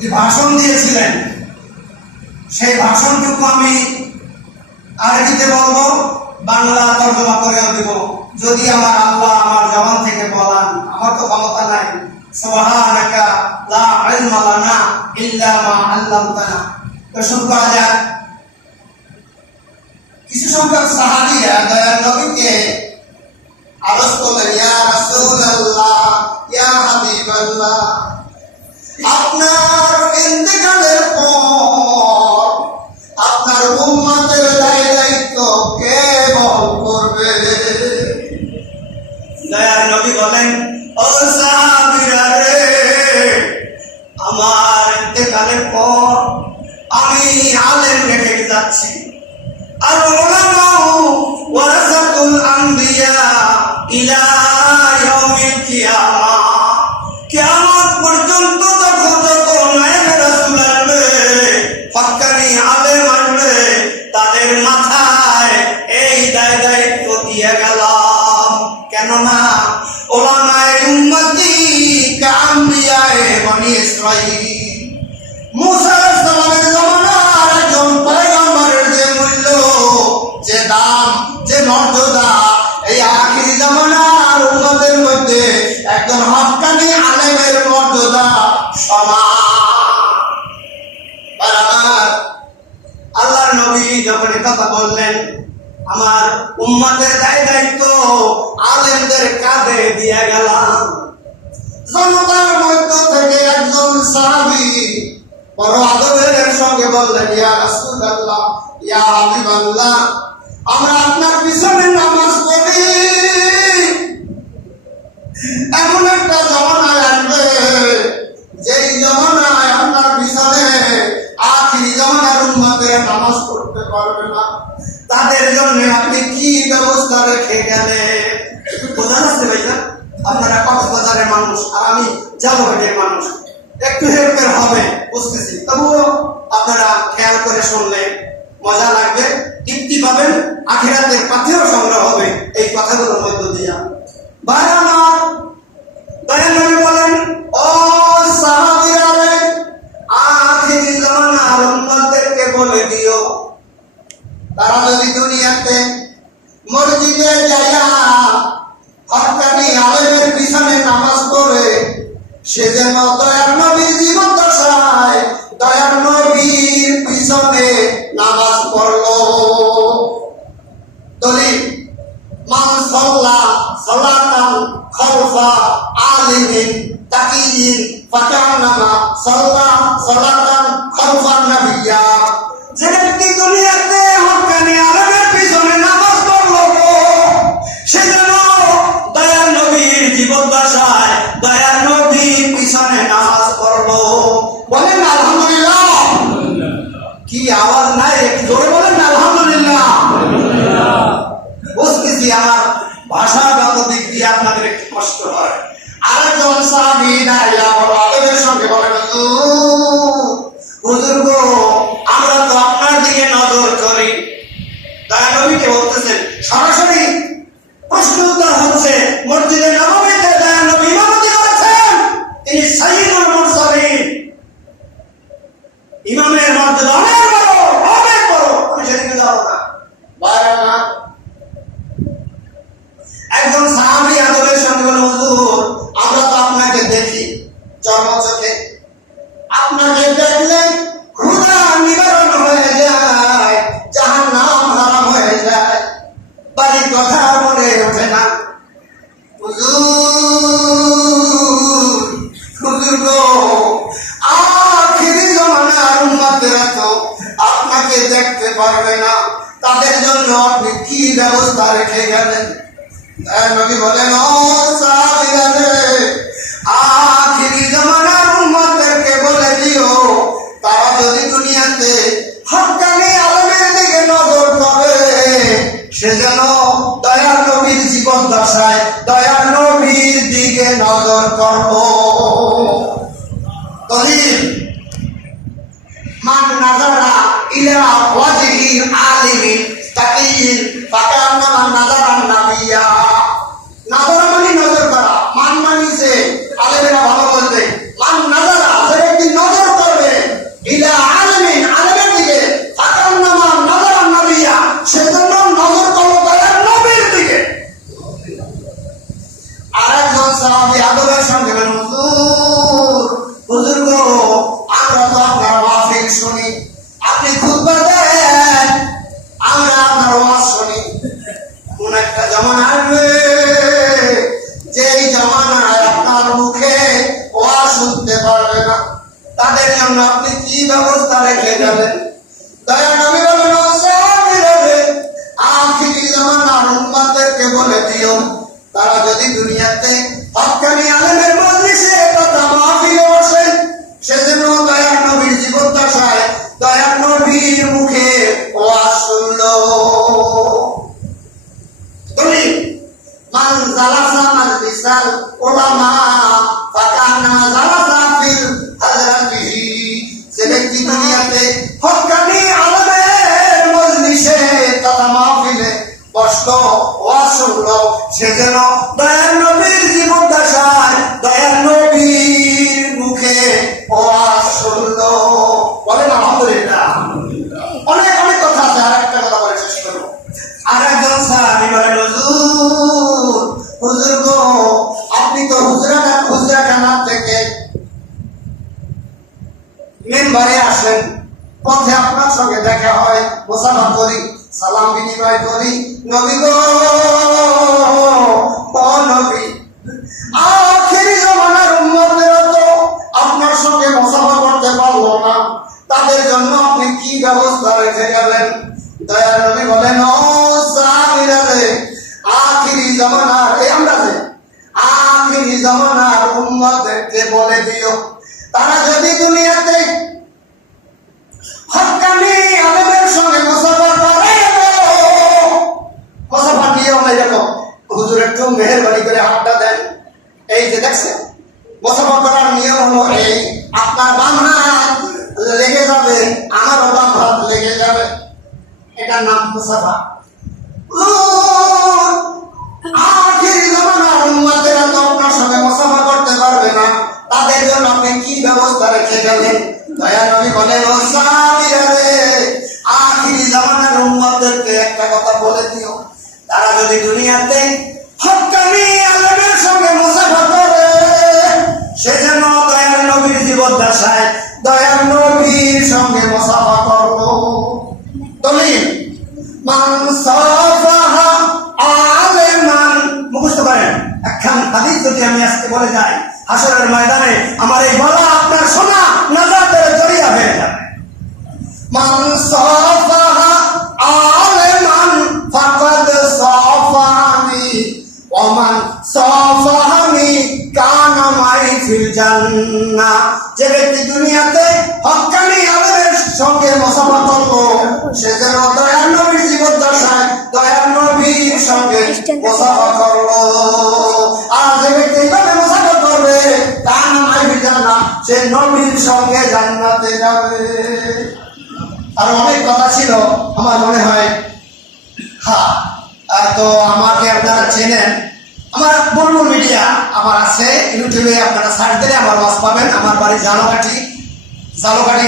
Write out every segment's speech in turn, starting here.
যে ভাষণ দিয়েছিলেন সেই ভাষণটুকু আমি আরবিতে বলবো, বাংলা তর্জমা করেও দিব, যদি আমার আল্লাহ আমার জবান থেকে বলান। আমার তো ক্ষমতা নাই। সুবহানাকা লা ইলমা লানা ইল্লা মা আল্লামতানা। তো শুরু করা যাক। কিছু সংখ্যক সাহাবীরা দয়ার নবীকে আরজ করলেন, ইয়া রাসূলুল্লাহ, ইয়া হাবিবাল্লাহ, আপনার ইন্তেকালের পর আপনার উম্মতের দায়িত্ব কে বহন করবে? দয়ার নবী বলেন, ও সাহাবীরা রে, আমার ইন্তেকালের পর আমি আলেম রেখে যাচ্ছি। আর উলামা ওয়ারাসাতুল আম্বিয়া ইলা ইয়াউমিল কিয়ামাহ, কিয়ামত পর্যন্ত যত নায়েব রাসূল আসবে, হক্কানি আলেম আসবে, তাদের মাথায় এই দায়িত্ব দিয়ে গেলাম। কেননা উলামায়ে উম্মতি কাআম্বিয়ায়ে বনি ইসরাঈল, মুসা আলাইহিস সালামের জামানার একজন পয়গম্বরের যে মূল্য, যে দাম, যে মর্যাদা, এই আখিরি জামানার উম্মতের মধ্যে একজন হক্কানি আলেমের মর্যাদা সমান। আল্লাহর নবী যখন কথা বললেন, আমার উম্মতের দায়িত্ব আলেমদের কাঁধে দিয়ে গেলাম, জনতার মধ্য থেকে একজন সাহাবী বড় আদবের সঙ্গে বললেন, ইয়া রাসূলুল্লাহ, ইয়া হাবিবাল্লাহ, আমরা আপনার পিছনে নামাজ পড়ি। এমন একটা জামানায় আসবে, যেই জামানায় আপনার পিছনে আখিরি জামানার উম্মতের নামাজ পড়তে পারবে না। তাদের জন্য আপনি কি ব্যবস্থা রেখে গেলেন? বোঝা যাচ্ছে ভাইয়া? আপনারা কক্সবাজারের মানুষ আর আমি জালঘাটের মানুষ, একটু হেল্পের হবে বুঝতেছি, তবুও আপনারা খেয়াল করে শুনলে মজা লাগবে, তৃপ্তি পাবেন, আখিরাতের পাথেও সংগ্রহ হবে এই কথাগুলোর মধ্য দিয়া। বায়ানার দয়াল নবী বলেন, ও সাহাবীরা রে, আখিরি জামানার উম্মতদেরকে বলে দিও, তারা যদি দুনিয়াতে মসজিদে যায়া হক্কানি আলেমের পিছনে নামাজ পড়ে, সে যেন দয়ার নবীর জীবন দশায় দয়ার নবীর পিছনে নামাজ পড়লো। দলিল, মান সাল্লা সালাতান খালফা আলিমিন তাকিয়িন ফাকান্নামা সাল্লা সালাতান খালফান নাবিয়্যা। যে ব্যক্তি দুনিয়াতে হক্কানি আলেমের পিছনে নামাজ পড়লো, সে যেন দয়ার নবীর জীবন দশায় দয়ার নবীর পিছনে নামাজ পড়লো। বলেন আলহামদুলিল্লাহ। কি আওয়াজ নাই? একটু জোরে বলেন আলহামদুলিল্লাহ। বুঝতেছি আমার ভাষাগত দিক দিয়ে আপনাদের একটু কষ্ট হয়। আরেকজন সাহাবী দাঁড়িয়ে বড় আদবের সঙ্গে বলেন, হুজুর গো, আমরা তো আপনার দিকে নজর করি। দয়ার নবীকে বলতেছেন, সরাসরি প্রশ্ন উত্তর হচ্ছে, মসজিদে নববীতে দয়ার নবী ইমামতি করেছেন, তিনি সাইয়্যিদুল মুরসালিন, ইমামের মর্যাদা অনেক বড়, অনেক বড়, আমি সেদিকে যাব না। একজন সাহাবী আদবের সঙ্গে বলেন, হুজুর, আমরা তো আপনাকে দেখি চর্মচোখে, আপনাকে দেখলে ক্ষুধা নিবারণ হয়ে যায়, জাহান্নাম হারাম হয়ে যায়, বাড়ির কথা মনে ওঠে না। হুজুর গো, আখিরি জামানার উম্মতেরা তো আপনাকে দেখতে পারবে না, তাদের জন্য আপনি কি ব্যবস্থা রেখে গেলেন? নবী বলেন, ও সাহাবীরা রে, আখিরি জামানার উম্মতদেরকে বলে দিও, তারা যদি দুনিয়াতে হক্কানি আলেমের দিকে নজর করে, সে যেন দয়ার নবীর জীবন দশায় দয়ার নবীর দিকে নজর করব। দলিল, মান নাযারা ইলা ওয়াজহিল আলিমিন তাকিয়িন ফাকান্নামা নাযারান নাবিয়্যা। নাযারা মানে নজর করা, তাদের জন্য আপনি কি ব্যবস্থা রেখে যাবেন? দয়া নবী বলেন, ও সাহাবীরা, আখিরি জামানার উম্মতদেরকে বলে দিও, তারা যদি দুনিয়াতে হক্কানি আলেমের মজলিসে কথা মাহফিলে বসে, সেজন্য দয়ার নবীর জীবদ্দশায় দয়ার নবীর মুখে ওয়াজ শুনলো। তুমি মান জালাসা মাজলিসাল উলামা ফাকানা জালাসা ফিল হাজরাতিহি, যে ব্যক্তি দুনিয়াতে হক্কানি আলেমের মজলিসে কথা মাহফিলে বসলো, ওয়াজ শুনলো, সে যেন দয়ার নবীর জীবদ্দশায় দয়ার নবীর মুখে ওয়াজ শুনলো। বলেন আলহামদুলিল্লাহ। অনেক অনেক কথা আছে, আর একটা কথা বলে শেষ করবো। আর একজন সাহাবী বলেন, হুজুর, হুজুর গো, আপনি তো হুজরাখানা থেকে মেম্বারে আসেন, পথে আপনার সঙ্গে দেখা হয়, মুসাফা করি, সালাম বিনিময় করি, নবী গো, ও নবী, আখিরি জামানার উম্মতরা তো আপনার সঙ্গে মুসাফা করতে পারলো না, তাদের জন্য আপনি কি ব্যবস্থা রেখে গেলেন? দয়ার নবী বলেন, ও সাহাবীরা, আখিরি জামানার আখিরি জামানার উম্মতদেরকে বলে দিও, তারা যদি দুনিয়াতে হক্কানি আলেমের সঙ্গে মুসাফা করে, মুসাফা নিয়ম এরকম, হুজুর একটু মেহেরবানি করে হাতটা দেন, এই যে দেখছেন, মুসাফা করার নিয়ম হলো এই, আপনার বাম হাত লেগে যাবে, আমারও বাম হাত লেগে যাবে, এটার নাম মুসাফা। আখিরি জামানার উম্মতেরা তো আপনার সঙ্গে মুসাফা করতে পারবে না, তাদের জন্য আপনি কি ব্যবস্থা রেখে গেলেন? দয়া নবী বলেন, ও সাহাবীরা, আখিরি জামানার উম্মতদেরকে একটা কথা বলে দিও, তারা যদি দুনিয়াতে হক্কানি আলেমের সঙ্গে মুসাফা করে, সেজন্য দয়ার নবীর জীবদ্দশায় দয়ার নবীর সঙ্গে মুসাফা করো। তুমি মান সাফাহা আলেমান, মুখস্থ করেন, একখান হাদিস যদি আমি আজকে বলে যাই, হাসরের ময়দানে আমার এই বলা আপনার শোনা নাজাতের জরিয়া হয়ে যাবে। মান সাফাহা আলেমান ফাকাদ সাফানি ওয়া মান সাফানি কানা মাই ফিল জান্নাহ, যে ব্যক্তি দুনিয়াতে হক্কানি আলেমের সঙ্গে মুসাফা করলো, সে যেন দয়ার নবীর জীবদ্দশায় দয়ার নবীর সঙ্গে মুসাফা করলো। আর যে ব্যক্তি এইভাবে মুসাফা করবে, কানা মাই ফিল জান্নাহ, সে নবীর সঙ্গে জান্নাতে যাবে। আর অনেক কথা ছিল, আমার মনে হয়, হ্যাঁ, তো আমাকে আপনারা চেনেন, আমার বুলবুল মিডিয়া আমার আছে, ইউটিউবে আপনারা সার্চ দিলে আমার ওয়াজ পাবেন। আমার বাড়ি ঝালকাঠি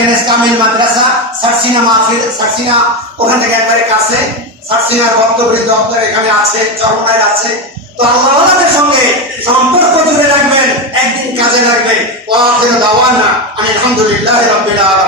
এনএস কামিল মাদ্রাসা, সারসিনা মাহফিল, সারসিনা ওখান থেকে একবারে কাছে, সারসিনার বক্তব্য দপ্তর এখানে আছে, চরমনায় আছে। তো আল্লাহর সঙ্গে সম্পর্ক জুড়ে রাখবেন, একদিন কাজে লাগবে। ওয়া আখিরু দাওয়ানা আলহামদুলিল্লাহি রাব্বিল আলামিন।